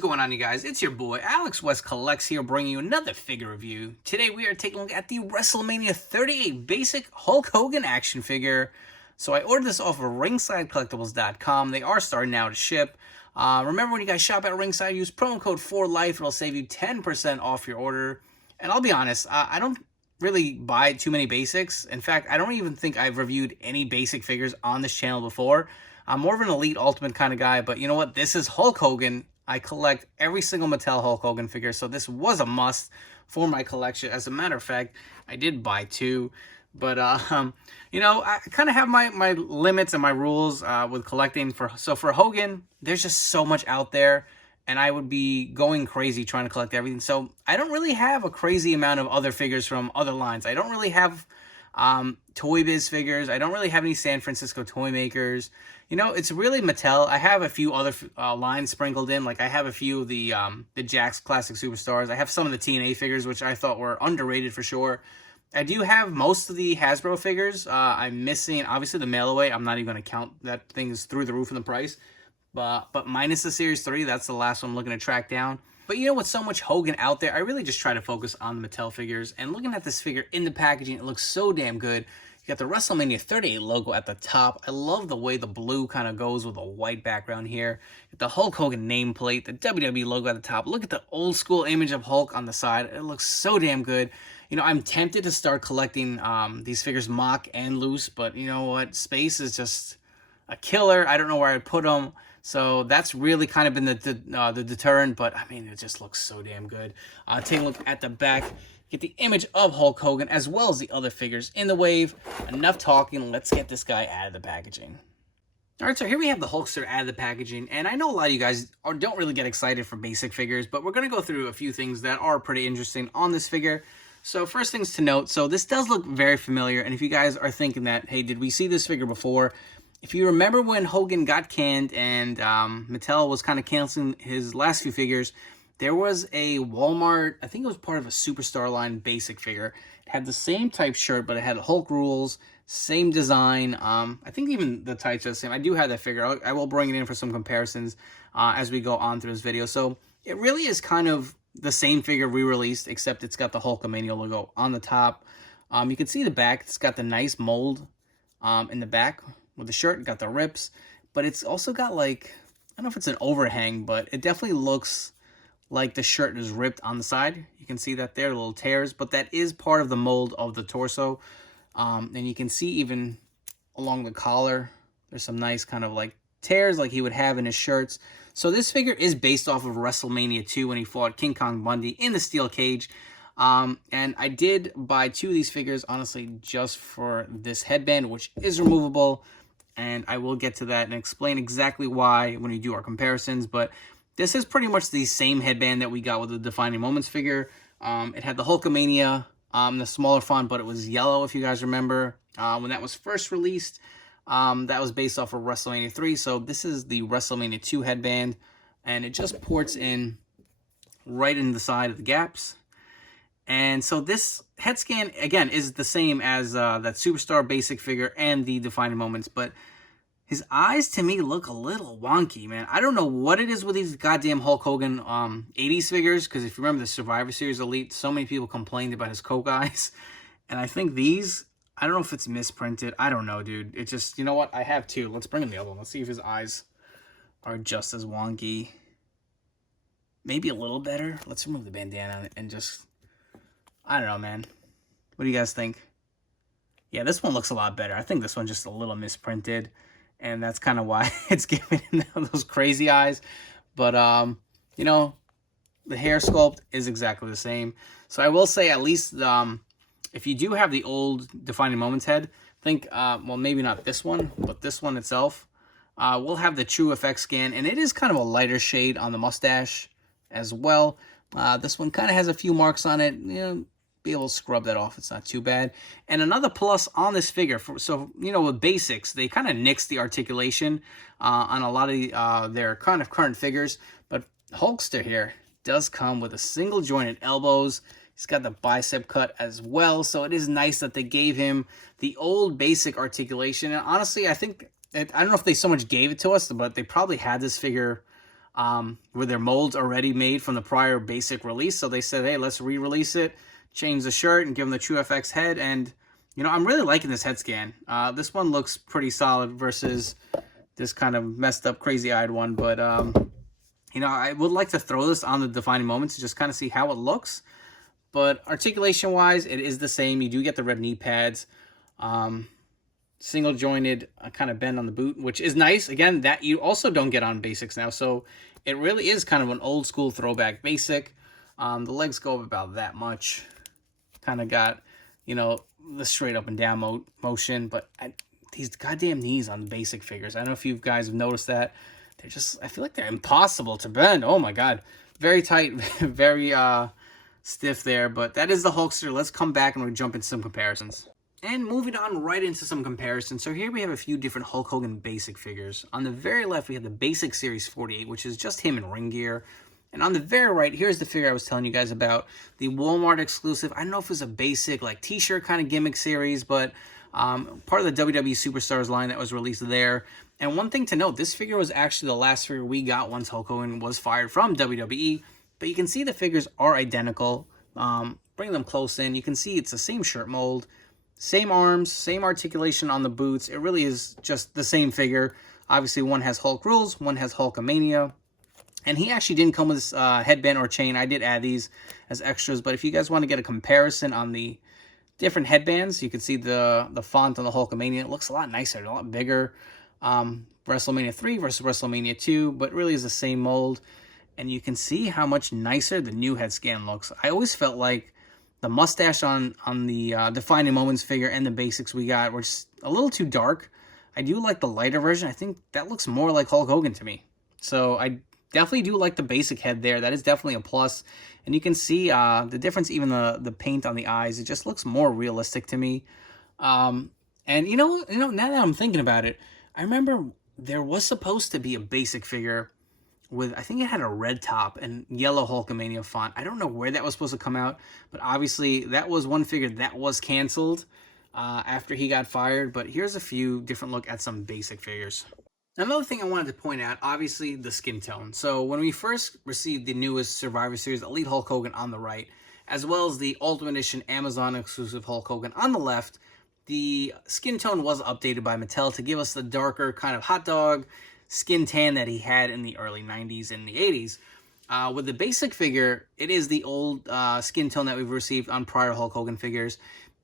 going on, you guys? It's your boy Alex West Collects here, bringing you another figure review. Today we are taking a look at the WrestleMania 38 Basic Hulk Hogan action figure. So I ordered this off of ringsidecollectibles.com. They are starting now to ship. Remember, when you guys shop at Ringside, use promo code 4LIFE. It'll save you 10% off your order. And I'll be honest, I don't really buy too many basics. In fact, I don't even think I've reviewed any basic figures on this channel before. I'm more of an Elite Ultimate kind of guy, but you know what? This is Hulk Hogan. I collect every single Mattel Hulk Hogan figure, so this was a must for my collection. As a matter of fact, I did buy two, but you know, I kind of have my limits and my rules with collecting. So for Hogan, there's just so much out there, and I would be going crazy trying to collect everything. So I don't really have a crazy amount of other figures from other lines. I don't really have Toy Biz figures. I don't really have any San Francisco toy makers. You know, it's really Mattel. I have a few other lines sprinkled in. Like I have a few of the Jakks Classic Superstars. I have some of the TNA figures, which I thought were underrated for sure. I do have most of the Hasbro figures. I'm missing, obviously, the mail away. I'm not even going to count. That thing is through the roof in the price. But minus the Series 3, that's the last one I'm looking to track down. But you know, with so much Hogan out there, I really just try to focus on the Mattel figures. And looking at this figure in the packaging, it looks so damn good. You got the WrestleMania 38 logo at the top. I love the way the blue kind of goes with a white background here. The Hulk Hogan nameplate, the WWE logo at the top. Look at the old school image of Hulk on the side. It looks so damn good. You know, I'm tempted to start collecting these figures mock and loose, but you know what? Space is just a killer. I don't know where I'd put them. So that's really kind of been the deterrent, but I mean, it just looks so damn good. Take a look at the back. Get the image of Hulk Hogan as well as the other figures in the wave. Enough talking. Let's get this guy out of the packaging. All right, so here we have the Hulkster out of the packaging, and I know a lot of you guys don't really get excited for basic figures, but we're going to go through a few things that are pretty interesting on this figure. So first things to note, so this does look very familiar, and if you guys are thinking that, hey, did we see this figure before? If you remember when Hogan got canned and Mattel was kind of canceling his last few figures, there was a Walmart, I think it was part of a Superstar line basic figure. It had the same type shirt, but it had Hulk rules, same design. I think even the tights are the same. I do have that figure. I will bring it in for some comparisons as we go on through this video. So it really is kind of the same figure re-released, except it's got the Hulkamania logo on the top. You can see the back. It's got the nice mold in the back with the shirt. Got the rips, but it's also got like, I don't know if it's an overhang, but it definitely looks like the shirt is ripped on the side. You can see that there, the little tears, but that is part of the mold of the torso. And you can see even along the collar, there's some nice kind of like tears like he would have in his shirts. So this figure is based off of WrestleMania 2 when he fought King Kong Bundy in the steel cage. And I did buy two of these figures, honestly, just for this headband, which is removable. And I will get to that and explain exactly why when we do our comparisons. But this is pretty much the same headband that we got with the Defining Moments figure. It had the Hulkamania, the smaller font, but it was yellow, if you guys remember. When that was first released, that was based off of WrestleMania 3. So this is the WrestleMania 2 headband. And it just ports in right in the side of the gaps. And so this head scan, again, is the same as that Superstar basic figure and the Defining Moments. But his eyes, to me, look a little wonky, man. I don't know what it is with these goddamn Hulk Hogan 80s figures, because if you remember the Survivor Series Elite, so many people complained about his Coke eyes. And I think these, I don't know if it's misprinted. I don't know, dude. It's just, you know what? I have two. Let's bring in the other one. Let's see if his eyes are just as wonky. Maybe a little better. Let's remove the bandana and just, I don't know, man. What do you guys think? Yeah, this one looks a lot better. I think this one's just a little misprinted. And that's kind of why it's giving those crazy eyes. But, you know, the hair sculpt is exactly the same. So I will say, at least if you do have the old Defining Moments head, think, well, maybe not this one, but this one itself, we'll have the True Effects scan. And it is kind of a lighter shade on the mustache as well. This one kind of has a few marks on it. You know, be able to scrub that off. It's not too bad. And another plus on this figure, so, you know, with basics, they kind of nix the articulation on a lot of their kind of current figures. But Hulkster here does come with a single jointed elbows. He's got the bicep cut as well. So it is nice that they gave him the old basic articulation. And honestly, I think, I don't know if they so much gave it to us, but they probably had this figure with their molds already made from the prior basic release. So they said, hey, let's re-release it, change the shirt, and give them the True FX head. And, you know, I'm really liking this head scan. This one looks pretty solid versus this kind of messed up, crazy-eyed one. But, you know, I would like to throw this on the Defining Moments to just kind of see how it looks. But articulation-wise, it is the same. You do get the red knee pads. Single jointed kind of bend on the boot, which is nice. Again, that you also don't get on basics now. So it really is kind of an old school throwback basic. The legs go up about that much. Kind of got, you know, the straight up and down motion. But these goddamn knees on the basic figures, I don't know if you guys have noticed that. They're just, I feel like they're impossible to bend. Oh my God. Very tight, very stiff there. But that is the Hulkster. Let's come back and we'll jump into some comparisons. And moving on right into some comparisons. So here we have a few different Hulk Hogan basic figures. On the very left, we have the Basic Series 48, which is just him in ring gear. And on the very right, here's the figure I was telling you guys about. The Walmart exclusive. I don't know if it was a basic, like, t-shirt kind of gimmick series, but part of the WWE Superstars line that was released there. And one thing to note, this figure was actually the last figure we got once Hulk Hogan was fired from WWE. But you can see the figures are identical. Bring them close in. You can see it's the same shirt mold. Same arms, same articulation on the boots. It really is just the same figure. Obviously, one has Hulk rules, one has Hulkamania. And he actually didn't come with this headband or chain. I did add these as extras. But if you guys want to get a comparison on the different headbands, you can see the font on the Hulkamania. It looks a lot nicer, a lot bigger. WrestleMania 3 versus WrestleMania 2, but really is the same mold. And you can see how much nicer the new head scan looks. I always felt like the mustache on the Defining Moments figure and the basics we got were just a little too dark. I do like the lighter version. I think that looks more like Hulk Hogan to me. So I definitely do like the basic head there. That is definitely a plus. And you can see the difference, even the paint on the eyes. It just looks more realistic to me. And you know, now that I'm thinking about it, I remember there was supposed to be a basic figure with, I think it had a red top and yellow Hulkamania font. I don't know where that was supposed to come out, but obviously that was one figure that was canceled after he got fired. But here's a few different look at some basic figures. Another thing I wanted to point out, obviously the skin tone. So when we first received the newest Survivor Series Elite Hulk Hogan on the right, as well as the Ultimate Edition Amazon exclusive Hulk Hogan on the left, the skin tone was updated by Mattel to give us the darker kind of hot dog skin tan that he had in the early 90s and the 80s. With the basic figure, it is the old skin tone that we've received on prior Hulk Hogan figures.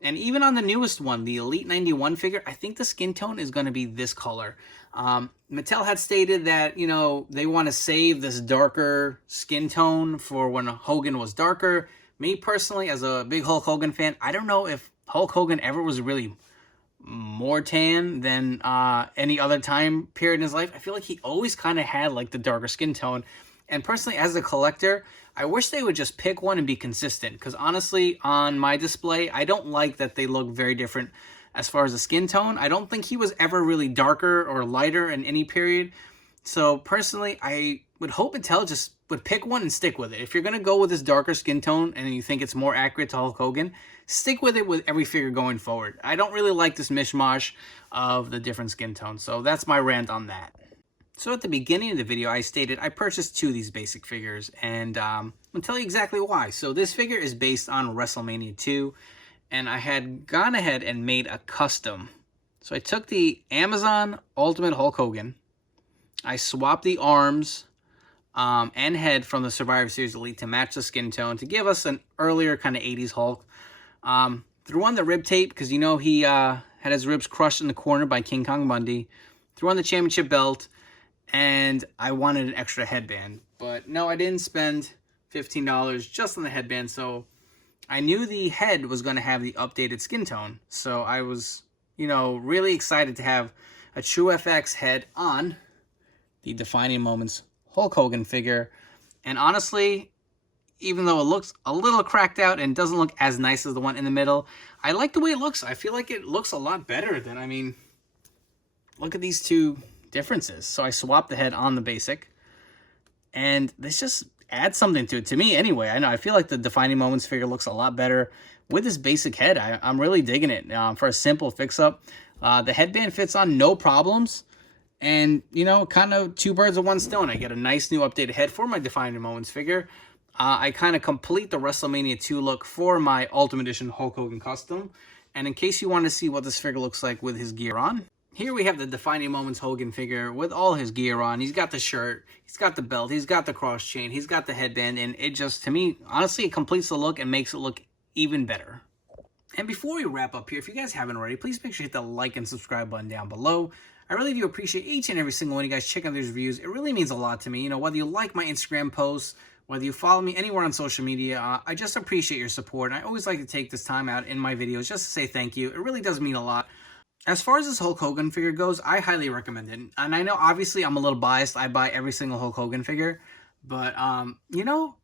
And even on the newest one, the Elite 91 figure, I think the skin tone is going to be this color. Mattel had stated that, you know, they want to save this darker skin tone for when Hogan was darker. Me personally, as a big Hulk Hogan fan, I don't know if Hulk Hogan ever was really more tan than any other time period in his life. I feel like he always kind of had like the darker skin tone. And personally, as a collector, I wish they would just pick one and be consistent. Because honestly, on my display, I don't like that they look very different as far as the skin tone. I don't think he was ever really darker or lighter in any period. So personally, I would hope Mattel just would pick one and stick with it. If you're going to go with this darker skin tone and you think it's more accurate to Hulk Hogan, stick with it with every figure going forward. I don't really like this mishmash of the different skin tones. So that's my rant on that. So at the beginning of the video, I stated I purchased 2 of these basic figures, and I'll tell you exactly why. So this figure is based on WrestleMania 2, and I had gone ahead and made a custom. So I took the Amazon Ultimate Hulk Hogan, I swapped the arms and head from the Survivor Series Elite to match the skin tone to give us an earlier kind of 80s Hulk. Threw on the rib tape because, you know, he had his ribs crushed in the corner by King Kong Bundy. Threw on the championship belt. And I wanted an extra headband. But no, I didn't spend $15 just on the headband. So I knew the head was going to have the updated skin tone. So I was, you know, really excited to have a True FX head on the Defining Moments Hulk Hogan figure. And honestly, even though it looks a little cracked out and doesn't look as nice as the one in the middle, I like the way it looks. I feel like it looks a lot better than, I mean, look at these two differences. So I swapped the head on the basic, and this just adds something to it, to me anyway. I know, I feel like the Defining Moments figure looks a lot better with this basic head. I'm really digging it for a simple fix-up. The headband fits on no problems, And, you know, kind of two birds with one stone. I get a nice new updated head for my Defining Moments figure. I kind of complete the WrestleMania 2 look for my Ultimate Edition Hulk Hogan Custom. And in case you want to see what this figure looks like with his gear on, here we have the Defining Moments Hogan figure with all his gear on. He's got the shirt, he's got the belt, he's got the cross chain, he's got the headband, and it just, to me, honestly, it completes the look and makes it look even better. And before we wrap up here, if you guys haven't already, please make sure you hit the like and subscribe button down below. I really do appreciate each and every single one of you guys checking out these reviews. It really means a lot to me. You know, whether you like my Instagram posts, whether you follow me anywhere on social media, I just appreciate your support. And I always like to take this time out in my videos just to say thank you. It really does mean a lot. As far as this Hulk Hogan figure goes, I highly recommend it. And I know, obviously, I'm a little biased. I buy every single Hulk Hogan figure. But, you know,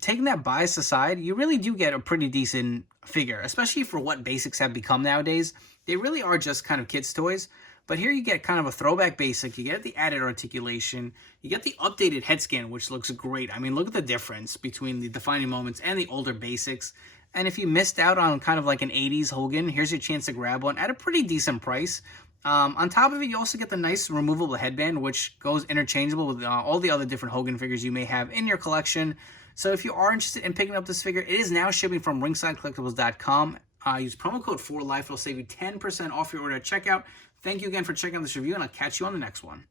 taking that bias aside, you really do get a pretty decent figure, especially for what basics have become nowadays. They really are just kind of kids' toys. But here you get kind of a throwback basic. You get the added articulation. You get the updated head scan, which looks great. I mean, look at the difference between the Defining Moments and the older basics. And if you missed out on kind of like an 80s Hogan, here's your chance to grab one at a pretty decent price. On top of it, you also get the nice removable headband, which goes interchangeable with all the other different Hogan figures you may have in your collection. So if you are interested in picking up this figure, it is now shipping from ringsidecollectibles.com. Use promo code 4LIFE. It'll save you 10% off your order at checkout. Thank you again for checking out this review, and I'll catch you on the next one.